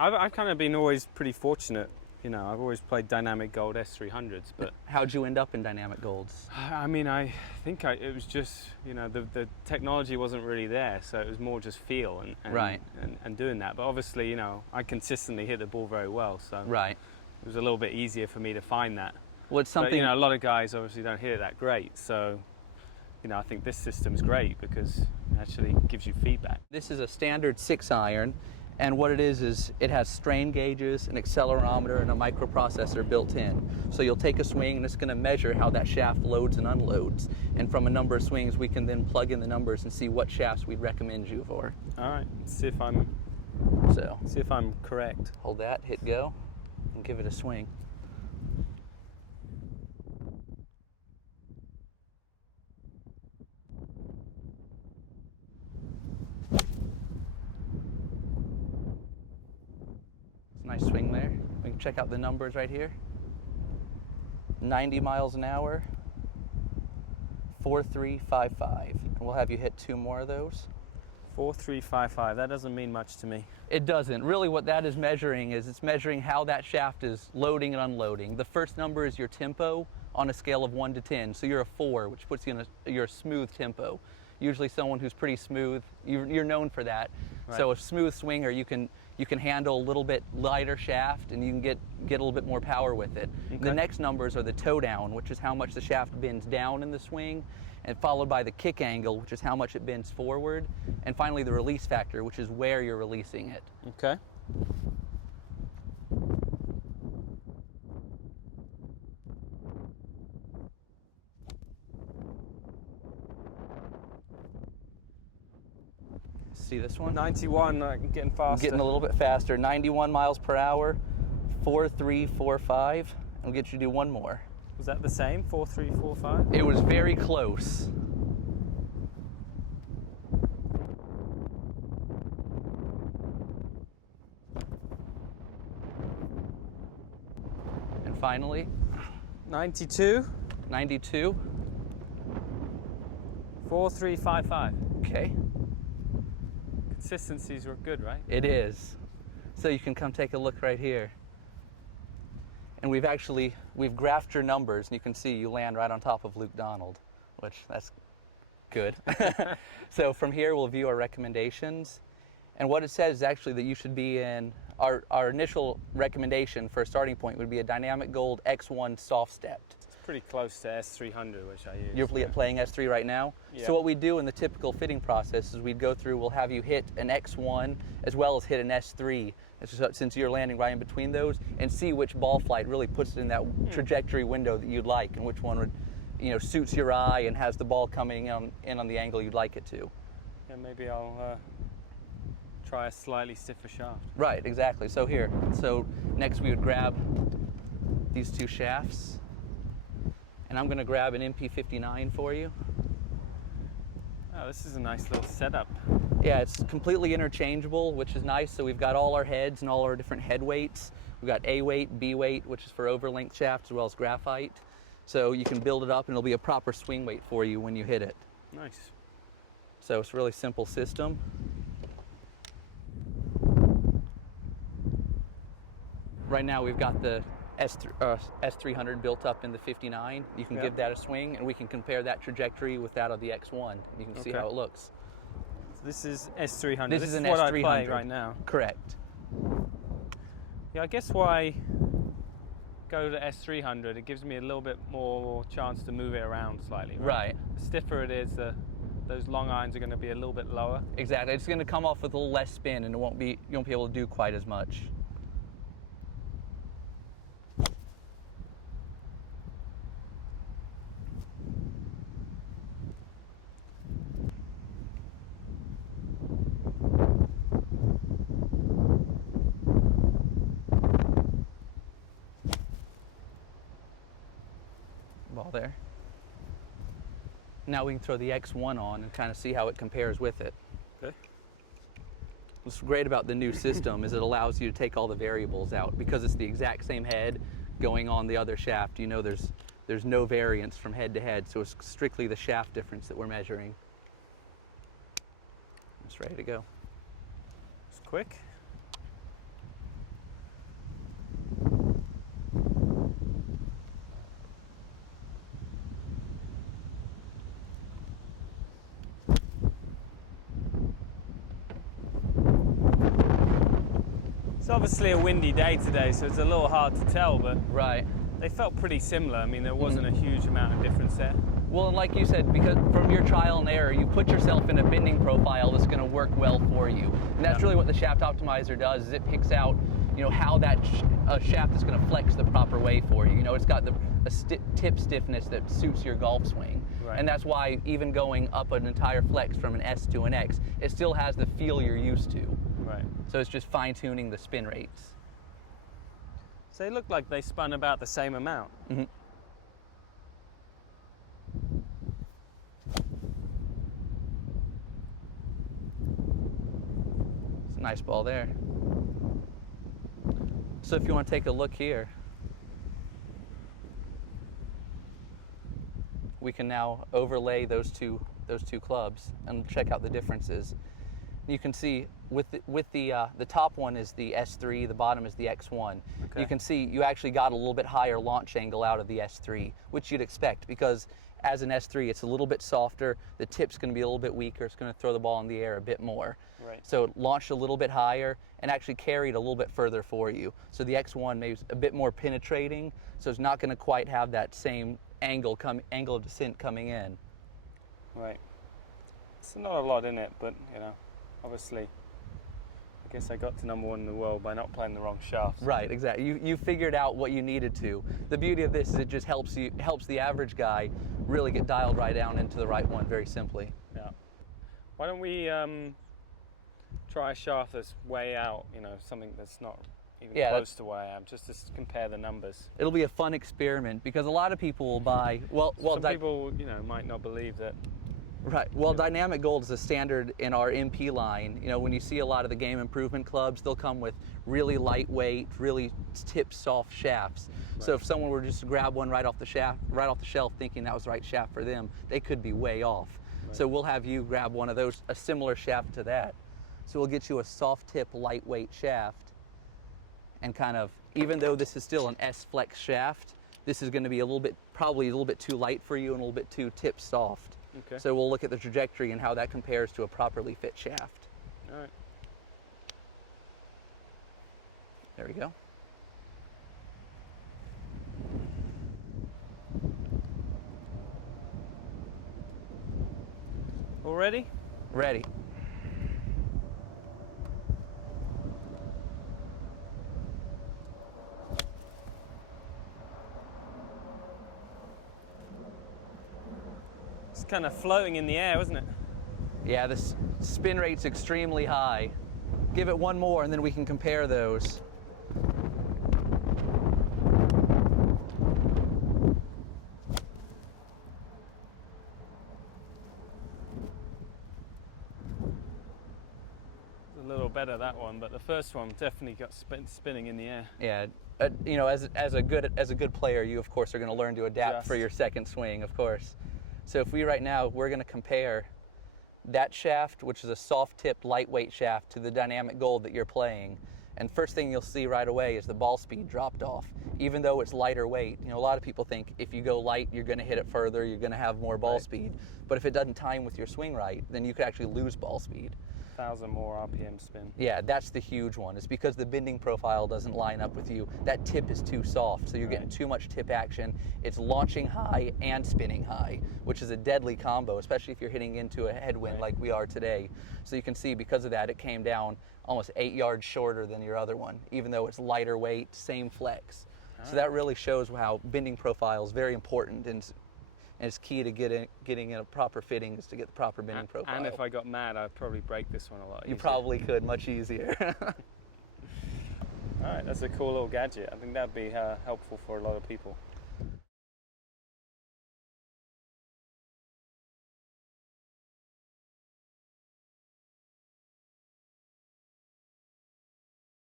I've kind of been always pretty fortunate. You know, I've always played dynamic gold S300s, but how'd you end up in dynamic golds? I mean, I think it was just, you know, the technology wasn't really there, so it was more just feel and doing that. But obviously, you know, I consistently hit the ball very well, so right. It was a little bit easier for me to find that. Well, it's something, but, you know, a lot of guys obviously don't hit it that great, so, you know, I think this system's great because it actually gives you feedback. This is a standard 6-iron. And what it is it has strain gauges, an accelerometer, and a microprocessor built in. So you'll take a swing and it's going to measure how that shaft loads and unloads. And from a number of swings, we can then plug in the numbers and see what shafts we'd recommend you for. All right, see if I'm correct. Hold that, hit go, and give it a swing. Nice swing there. We can check out the numbers right here. 90 miles an hour, 4355. And we'll have you hit 2 more of those. 4355, that doesn't mean much to me. It doesn't. Really what that is measuring is it's measuring how that shaft is loading and unloading. The first number is your tempo on a scale of 1 to 10. So you're a 4, which puts you in your smooth tempo. Usually someone who's pretty smooth, you're known for that. Right. So a smooth swinger, you can handle a little bit lighter shaft and you can get a little bit more power with it. Okay. The next numbers are the toe down, which is how much the shaft bends down in the swing, and followed by the kick angle, which is how much it bends forward, and finally the release factor, which is where you're releasing it. Okay. See this one? 91, getting faster. Getting a little bit faster. 91 miles per hour, 4345. And we'll get you to do one more. Was that the same, 4345? It was very close. And finally, 92. 92. 4355. Okay. Consistencies were good, right? It is. So you can come take a look right here. And we've graphed your numbers, and you can see you land right on top of Luke Donald, which that's good. So from here we'll view our recommendations. And what it says is actually that you should be in, our initial recommendation for a starting point would be a Dynamic Gold X1 soft stepped. Pretty close to S300, which I use. You're playing S3 right now? Yeah. So what we do in the typical fitting process is we'd go through, we'll have you hit an X1 as well as hit an S3, since you're landing right in between those, and see which ball flight really puts it in that trajectory window that you'd like, and which one would, you know, suits your eye and has the ball coming in on the angle you'd like it to. Yeah, maybe I'll try a slightly stiffer shaft. Right, exactly. So next we would grab these 2 shafts. And I'm going to grab an MP59 for you. Oh, this is a nice little setup. Yeah, it's completely interchangeable, which is nice. So we've got all our heads and all our different head weights. We've got A weight, B weight, which is for overlength shafts, as well as graphite. So you can build it up and it'll be a proper swing weight for you when you hit it. Nice. So it's a really simple system. Right now we've got the S300 built up in the 59. You can give that a swing, and we can compare that trajectory with that of the X1. You can see how it looks. So this is S300. This is an what S300 I play right now. Correct. Yeah, I guess why go to S300? It gives me a little bit more chance to move it around slightly. Right. The stiffer it is, those long irons are going to be a little bit lower. Exactly. It's going to come off with a little less spin, and you won't be able to do quite as much. Ball there. Now we can throw the X1 on and kind of see how it compares with it. Okay. What's great about the new system is it allows you to take all the variables out. Because it's the exact same head going on the other shaft, you know there's no variance from head to head, so it's strictly the shaft difference that we're measuring. It's ready to go. It's quick. It's obviously a windy day today, so it's a little hard to tell, but Right. they felt pretty similar. I mean, there wasn't a huge amount of difference there. Well, and like you said, because from your trial and error, you put yourself in a bending profile that's going to work well for you. And that's really what the shaft optimizer does, is it picks out, you know, how that shaft is going to flex the proper way for you. You know, it's got tip stiffness that suits your golf swing. Right. And that's why even going up an entire flex from an S to an X, it still has the feel you're used to. Right. So it's just fine-tuning the spin rates. So they look like they spun about the same amount. Mm-hmm. It's a nice ball there. So if you want to take a look here, we can now overlay those two clubs and check out the differences. You can see with the top one is the S3, the bottom is the X1. Okay. You can see you actually got a little bit higher launch angle out of the S3, which you'd expect because as an S3 it's a little bit softer, the tip's going to be a little bit weaker, it's going to throw the ball in the air a bit more. Right. So it launched a little bit higher and actually carried a little bit further for you. So the X1 maybe is a bit more penetrating, so it's not going to quite have that same angle of descent coming in. Right. It's not a lot in it, but you know, obviously, I guess I got to #1 in the world by not playing the wrong shafts. Right, exactly. You figured out what you needed to. The beauty of this is it just helps the average guy really get dialed right down into the right one very simply. Yeah. Why don't we try a shaft that's way out? You know, something that's not even close to where I am, just to compare the numbers. It'll be a fun experiment because a lot of people will buy. Some people, you know, might not believe that. Right. Well, dynamic gold is a standard in our MP line. You know, when you see a lot of the game improvement clubs, they'll come with really lightweight, really tip soft shafts. Right. So if someone were just to grab one right off the shelf, thinking that was the right shaft for them, they could be way off. Right. So we'll have you grab one of those, a similar shaft to that. So we'll get you a soft tip, lightweight shaft, and kind of, even though this is still an S flex shaft, this is going to be probably a little bit too light for you and a little bit too tip soft. Okay. So we'll look at the trajectory and how that compares to a properly fit shaft. All right. There we go. All ready? Ready. It's kind of floating in the air, wasn't it? Yeah, the spin rate's extremely high. Give it one more and then we can compare those. It's a little better, that one, but the first one definitely got spinning in the air. Yeah, you know, as a good player, you of course are going to learn to adapt for your second swing, of course. So if we're going to compare that shaft, which is a soft-tipped, lightweight shaft, to the dynamic gold that you're playing. And first thing you'll see right away is the ball speed dropped off. Even though it's lighter weight, you know, a lot of people think if you go light, you're going to hit it further, you're going to have more ball speed. But if it doesn't time with your swing right, then you could actually lose ball speed. 1,000 more RPM spin. Yeah, that's the huge one. It's because the bending profile doesn't line up with you. That tip is too soft, so you're getting too much tip action. It's launching high and spinning high, which is a deadly combo, especially if you're hitting into a headwind like we are today. So you can see because of that, it came down almost 8 yards shorter than your other one, even though it's lighter weight, same flex. So that really shows how bending profile is very important, and it's key to getting in a proper fitting is to get the proper bending profile. And if I got mad, I'd probably break this one a lot easier. You probably could, much easier. All right, that's a cool little gadget. I think that'd be helpful for a lot of people.